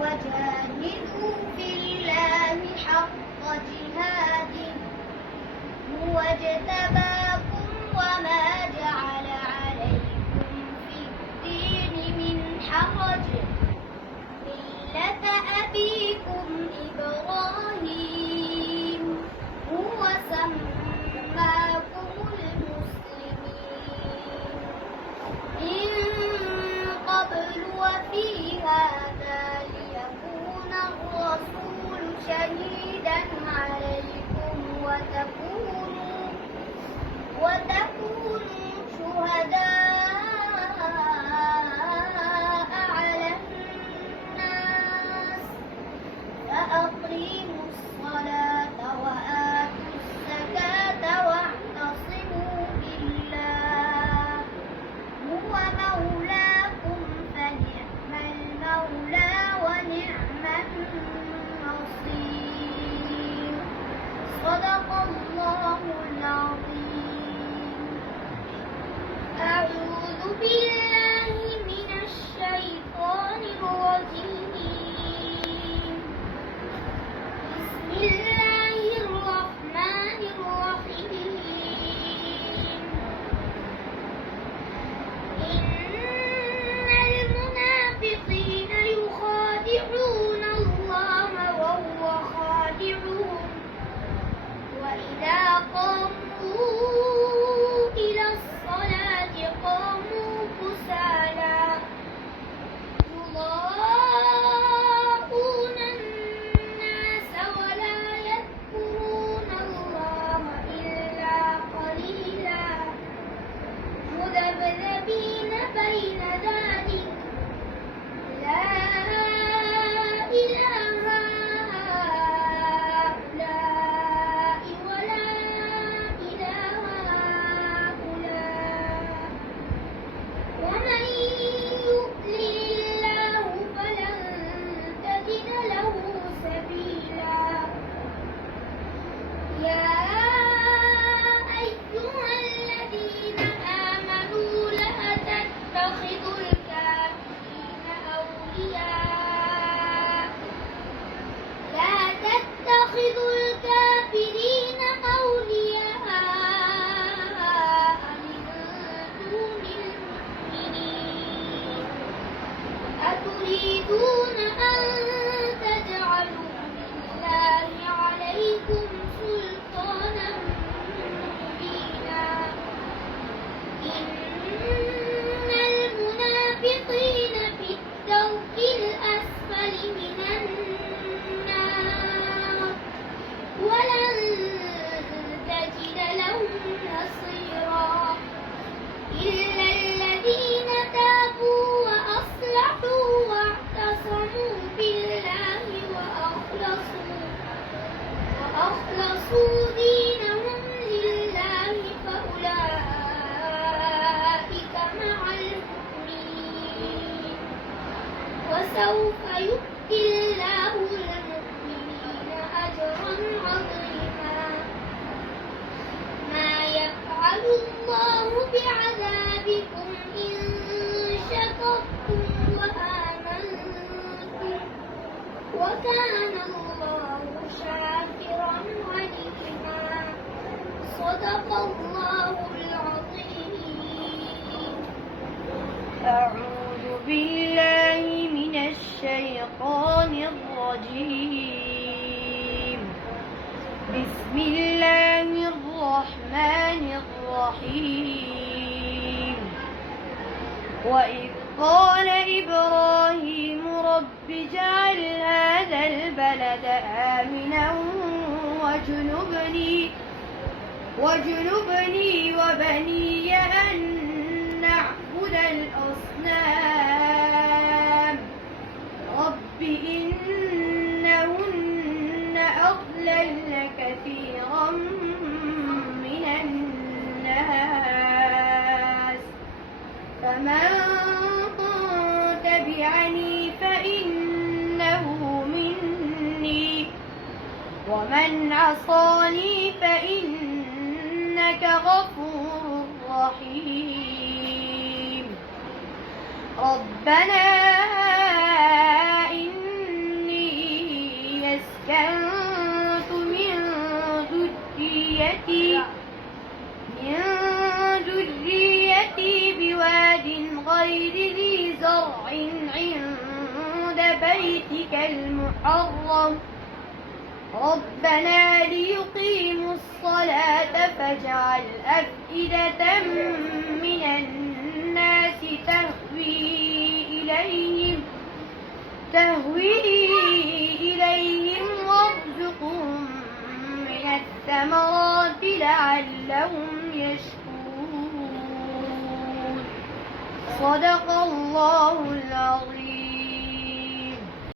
وجاهدوا في الله حق جهاده هو اجتباكم وما جعل عليكم في الدين من حرج ملة أبيكم إبراهيم هو سماكم المسلمين من قبل وفي هذا ليكون الرسول شهيدا عليكم وتكونوا شهداء على الناس فأقيموا الصلاة وآتوا الزكاة واعتصموا بالله هو مولاكم فنعم المولى ونعم النصير صدق الله العظيم. أعوذ بالله من الشيطان الرجيم. بسم الله الرحمن الرحيم. إن المنافقين يخادعون الله وهو خادعهم وإذا قاموا إلى الصلاة قاموا كسالى يراءون الناس ولا يذكرون الله إلا قليلا مذبذبين بين ذلك لا إله هؤلاء ولا إله هؤلاء ومن يضلل الله فلن تجد له سبيلا. يا أيها الذين آمنوا لا تتخذوا الكافرين أولياء من دون المؤمنين أتريدون أن تجعلوا لله عليكم سلطانا مبينا. إن المنافقين في الدرك الأسفل من النار ولن تجد لهم نصيرا إلا الذين تابوا وأصلحوا واعتصموا بالله وأخلصوا دينهم لله فأولئك مع المؤمنين وسوف يؤتي الله المؤمنين أجرا عظيما. ما يفعل الله بعذابكم إن شكرتم وآمنتم وكان الله شاكرا عليما. صدق الله العظيم. أعوذ بالله من الشيطان الرجيم. بسم الله الرحمن الرحيم. وإذ قال إبراهيم رب اجعل هذا البلد آمنا واجنبني وبني أن نعبد الأصنام رب إنهن أضللن كثيرا من الناس فمن تبعني فإنه مني ومن عصاني فإنك غفور رحيم. ربنا إنك بيتك المحرم ربنا ليقيموا الصلاة فاجعل أفئدة من الناس تهوي إليهم وارزقهم من الثمرات لعلهم يشكرون صدق الله العظيم.